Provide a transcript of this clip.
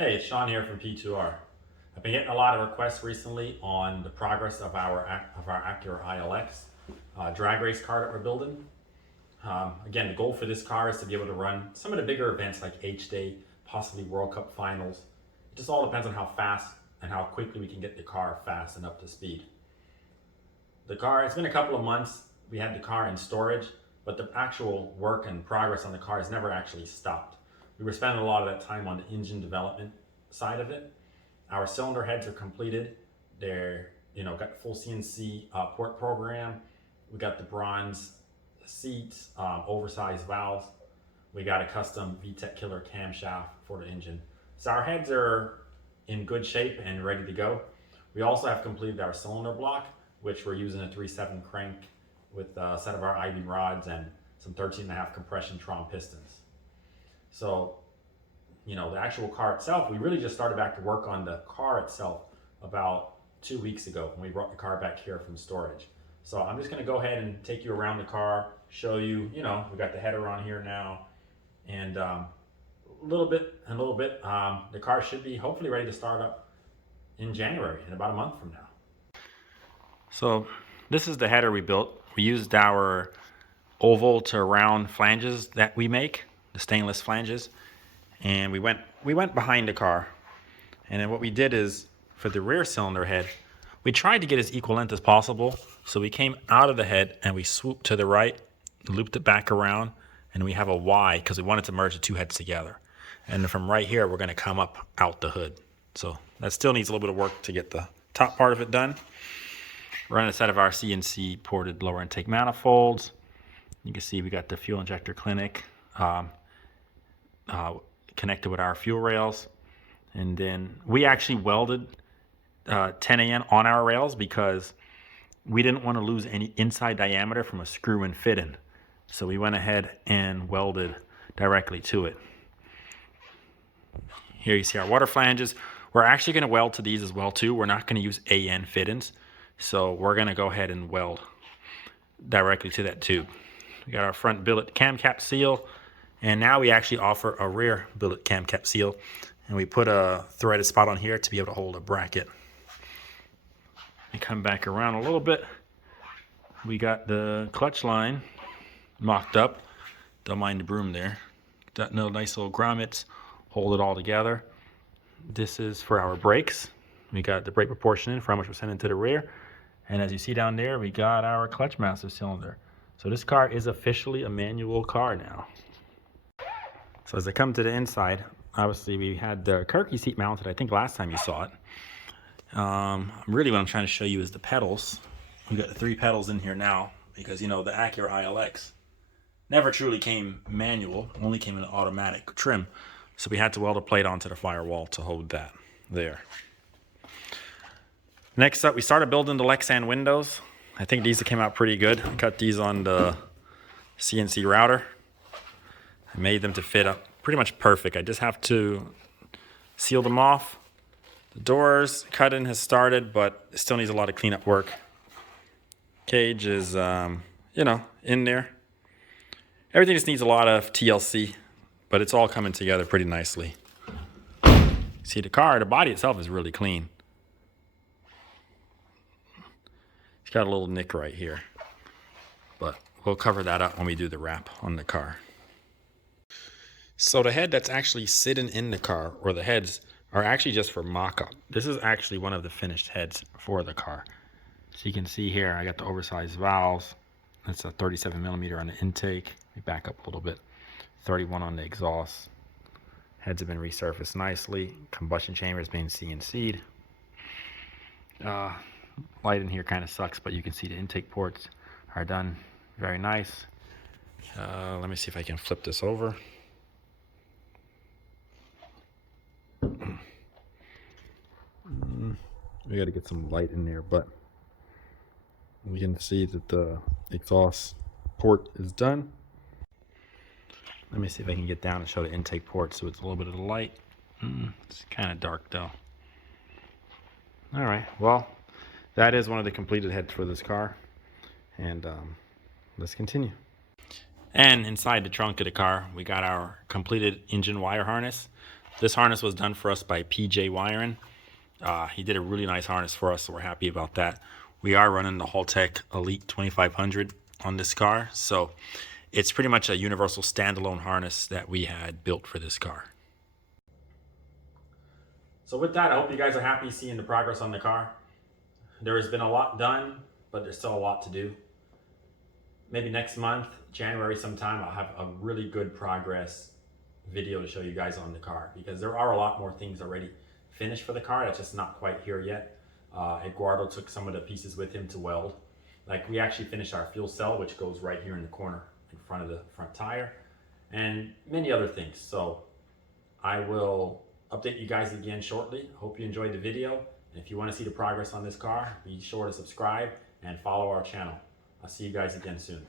Hey, it's Sean here from P2R. I've been getting a lot of requests recently on the progress of our Acura ILX drag race car that we're building. Again, the goal for this car is to be able to run some of the bigger events like H-Day, possibly World Cup finals. It just all depends on how fast and how quickly we can get the car fast and up to speed. The car, it's been a couple of months. We had the car in storage, but the actual work and progress on the car has never actually stopped. We were spending a lot of that time on the engine development side of it. Our cylinder heads are completed. They're, got full CNC port program. We got the bronze seats, oversized valves. We got a custom VTEC killer camshaft for the engine. So our heads are in good shape and ready to go. We also have completed our cylinder block, which we're using a 3.7 crank with a set of our I-beam rods and some 13.5 compression Tron pistons. So, the actual car itself, we really just started back to work on the car itself about 2 weeks ago when we brought the car back here from storage. So I'm just gonna go ahead and take you around the car, show you, we got the header on here now, and a little bit, the car should be hopefully ready to start up in January, in about a month from now. So this is the header we built. We used our oval to round flanges that we make, the stainless flanges, and we went behind the car. And then what we did is, for the rear cylinder head, we tried to get as equal length as possible. So we came out of the head and we swooped to the right, looped it back around, and we have a Y because we wanted to merge the two heads together. And from right here, we're going to come up out the hood. So that still needs a little bit of work to get the top part of it done. We're on a set of our CNC ported lower intake manifolds. You can see we got the fuel injector clinic connected with our fuel rails. And then we actually welded 10AN on our rails because we didn't want to lose any inside diameter from a screw and fit in. So we went ahead and welded directly to it. Here you see our water flanges. We're actually going to weld to these as well too. We're not going to use AN fittings. So we're going to go ahead and weld directly to that tube. We got our front billet cam cap seal, and now we actually offer a rear billet cam cap seal, and we put a threaded spot on here to be able to hold a bracket. We come back around a little bit. We got the clutch line mocked up. Don't mind the broom there. Got no nice little grommets, hold it all together. This is for our brakes. We got the brake proportion for how much we're sending to the rear. And as you see down there, we got our clutch master cylinder. So this car is officially a manual car now. So as I come to the inside, obviously we had the Kirky seat mounted, I think last time you saw it. Really what I'm trying to show you is the pedals. We got the 3 pedals in here now because, the Acura ILX never truly came manual, only came in an automatic trim. So we had to weld a plate onto the firewall to hold that there. Next up, we started building the Lexan windows. I think these came out pretty good. I cut these on the CNC router. I made them to fit up pretty much perfect. I just have to seal them off. The doors cut-in has started, but it still needs a lot of cleanup work. Cage is, in there. Everything just needs a lot of TLC, but it's all coming together pretty nicely. See, the body itself is really clean. It's got a little nick right here, but we'll cover that up when we do the wrap on the car. So the head that's actually sitting in the car, or the heads, are actually just for mock-up. This is actually one of the finished heads for the car. So you can see here, I got the oversized valves. That's a 37 millimeter on the intake. We back up a little bit. 31 on the exhaust. Heads have been resurfaced nicely. Combustion chamber is being CNC'd. Light in here kind of sucks, but you can see the intake ports are done very nice. Let me see if I can flip this over. We got to get some light in there, but we can see that the exhaust port is done. Let me see if I can get down and show the intake port so it's a little bit of the light. It's kind of dark though. All right, well, that is one of the completed heads for this car. And let's continue. And inside the trunk of the car, we got our completed engine wire harness. This harness was done for us by PJ Wiring. He did a really nice harness for us, so we're happy about that. We are running the Haltech Elite 2500 on this car, so it's pretty much a universal standalone harness that we had built for this car. So with that, I hope you guys are happy seeing the progress on the car. There has been a lot done, but there's still a lot to do. Maybe next month, January sometime, I'll have a really good progress video to show you guys on the car, because there are a lot more things already finished for the car that's just not quite here yet. Eduardo took some of the pieces with him to weld. Like, we actually finished our fuel cell, which goes right here in the corner in front of the front tire, and many other things. So I will update you guys again shortly. Hope you enjoyed the video. And if you want to see the progress on this car, be sure to subscribe and follow our channel. I'll see you guys again soon.